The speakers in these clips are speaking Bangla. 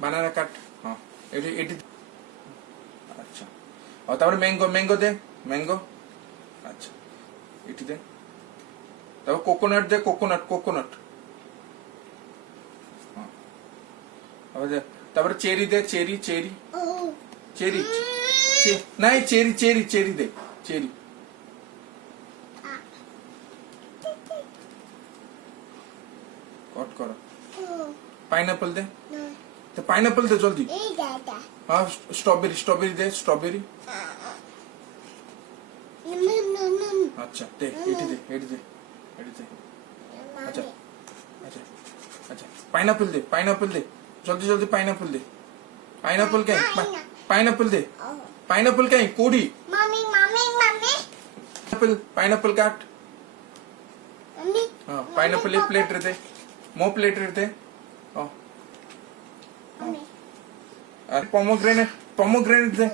বানানা কাট হ্যাঁ এটি এটি আচ্ছা আর তারপরে ম্যাঙ্গো ম্যাঙ্গো দে ম্যাঙ্গো আচ্ছা এটি দে তারপর কোকোনাট দে কোকোনাট কোকোনাট হ্যাঁ তারপরে চেরি দে চেরি চেরি চেরি নাই চেরি চেরি চেরি দে চেরি কট করো পাইনাপল দে তো পাইনাপল দে জলদি हाँ स्ट्रॉबेरी स्ट्रॉबेरी दे स्ट्रॉबेरी अच्छा दे एटी दे एटी दे एटी दे अच्छा अच्छा अच्छा पाइनएप्पल दे जल्दी जल्दी पाइनएप्पल दे पाइनएप्पल क्या पाइनएप्पल दे पाइनएप्पल क्या कोड़ी mummy mummy mummy pineapple pineapple काट हाँ पाइनएप्पल एक प्लेट रहते मो प्लेट रहते हाँ pomegranate pomegranate दे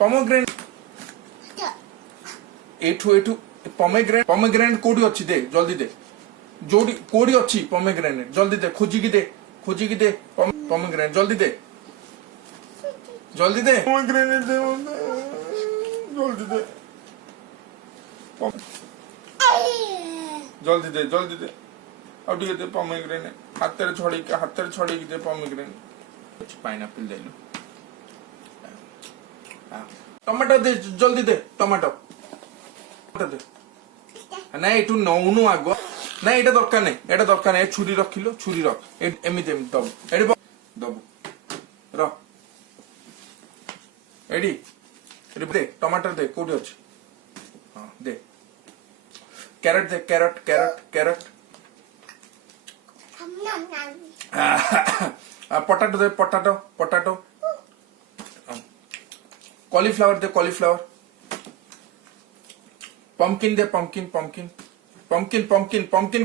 pomegranate एठू एठू pomegranate pomegranate कोडी अच्छी दे जल्दी दे जोड़ी कोडी अच्छी pomegranate जल्दी दे खोजी की दे pomegranate जल्दी दे pomegranate दे जल्दी दे अब ठीक है pomegranate हाथ तेरे छोड़ी की दे pomegranate पाइनएप्पल दे लो टमाटो दे जल्दी दे टमाटो दे ना एटू नौनु आगो ना एटा दरकार नै छुरी रखिलो छुरी रख एमिते दब एडी दब र एडी दे टमाटर दे कोडी अछि हां दे कैरेट दे कैरेट पोटैटो दे पोटैटो कॉलीफ्लावर दे कॉलीफ्लावर पंपकिन दे पंपकिन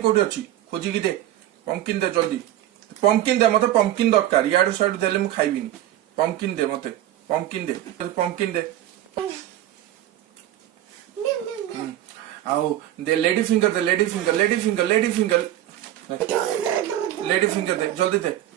कोडी अछि खोजी की दे पंपकिन दे जल्दी पंपकिन दे मते पंपकिन दरकार याडू साइड देले मु खाइबिनी पंपकिन दे मते पंपकिन दे आओ दे लेडी फिंगर दे जल्दी दे